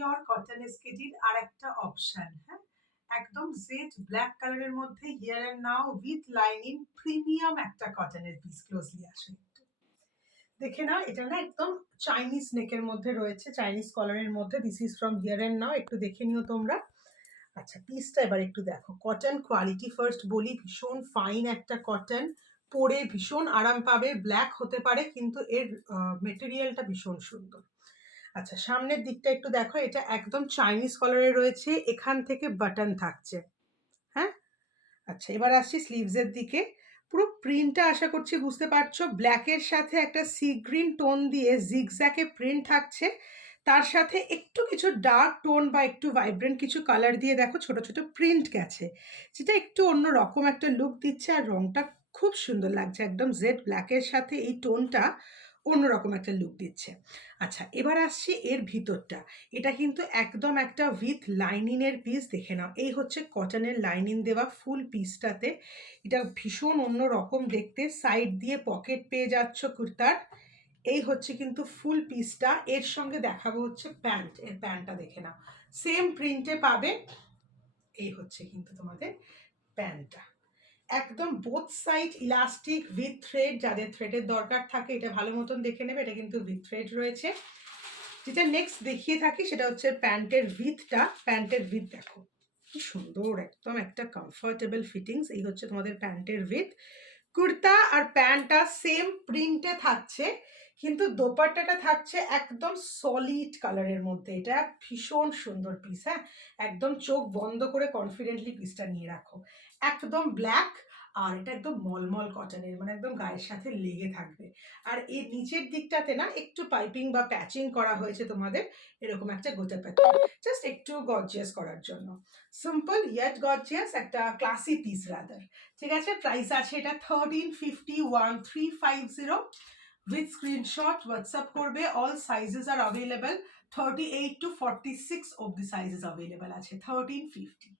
Pure cotton এসকেটির আর একটা option. হ্যাঁ, একদম জেড ব্ল্যাক কালারের মধ্যে here and now with lining premium একটা কটনের পিস। ক্লোজলি আসে একটু দেখে নাও, এটা না একদম চাইনিজ নেকের মধ্যে রয়েছে, চাইনিজ কলারের মধ্যে। This is from here and now, একটু দেখে নিও তোমরা। আচ্ছা, পিসটা এবার একটু দেখো। কটন কোয়ালিটি ফার্স্ট বলি, ভীষণ ফাইন একটা কটন, পরে ভীষণ আরাম পাবে। ব্ল্যাক হতে পারে কিন্তু এর মেটেরিয়ালটা ভীষণ সুন্দর। আচ্ছা, সামনের দিকটা একটু দেখো, এটা একদম চাইনিজ কলারে রয়েছে, এখান থেকে বাটন থাকছে। হ্যাঁ, আচ্ছা এবার আসছি স্লিভসের দিকে। পুরো প্রিন্টটা আশা করছি বুঝতে পারছো, ব্ল্যাকের সাথে একটা সি গ্রিন টোন দিয়ে জিগজ্যাগে প্রিন্ট থাকছে, তার সাথে একটু কিছু ডার্ক টোন বা একটু ভাইব্রেন্ট কিছু কালার দিয়ে দেখো ছোট ছোট প্রিন্ট গেছে, যেটা একটু অন্য রকম একটা লুক দিচ্ছে। আর রংটা খুব সুন্দর লাগছে, একদম জেড ব্ল্যাকের সাথে এই টোনটা অন্যরকম একটা লুক দিচ্ছে। আচ্ছা, এবার আসছি এর ভিতরটা। এটা কিন্তু একদম একটা উইথ লাইনিংয়ের পিস, দেখে নাও। এই হচ্ছে কটনের লাইনিং দেওয়া ফুল পিসটাতে, এটা ভীষণ অন্য রকম দেখতে। সাইড দিয়ে পকেট পেয়ে যাচ্ছ কুর্তার। এই হচ্ছে কিন্তু ফুল পিসটা। এর সঙ্গে দেখাবো হচ্ছে প্যান্ট, এর প্যান্টটা দেখে নাও, সেম প্রিন্টে পাবে। এই হচ্ছে কিন্তু তোমাদের প্যান্টটা, একদম both side elastic with thread. যাদের থ্রেডের দরকার থাকে এটা ভালো মতন দেখে নেবে, এটা কিন্তু উইথ থ্রেড রয়েছে। যেটা নেক্সট দেখিয়ে থাকি সেটা হচ্ছে প্যান্টের উইথটা। প্যান্টের উইথ দেখো কি সুন্দর, একদম একটা কমফোর্টেবল ফিটিংস। এই হচ্ছে তোমাদের প্যান্টের উইথ। কুর্তা আর প্যান্টটা সেম প্রিন্টে থাকছে, কিন্তু দোপাট্টাটা থাকছে একদম সলিড কালারের মধ্যে। এটা ভীষণ সুন্দর পিস। হ্যাঁ, একদম চোখ বন্ধ করে কনফিডেন্টলি পিসটা নিয়ে রাখো। একদম ব্ল্যাক, আর এটা একদম মলমল কটনের, মানে একদম গায়ের সাথে লেগে থাকবে। আর এর নিচের দিকটাতে না একটু পাইপিং বা প্যাচিং করা হয়েছে তোমাদের, এরকম একটা গোটা প্যাটার্ন, জাস্ট একটু গর্জিয়াস করার জন্য। সিম্পল ইয়েট গর্জিয়াস, একটা ক্লাসি পিস রাদার। ঠিক আছে, প্রাইস আছে এটা 1350, 1350 উইথ স্ক্রিনশট হোয়াটসঅ্যাপ করবে। All sizes R available, 38 to 46 of the sizes available আছে, 1350।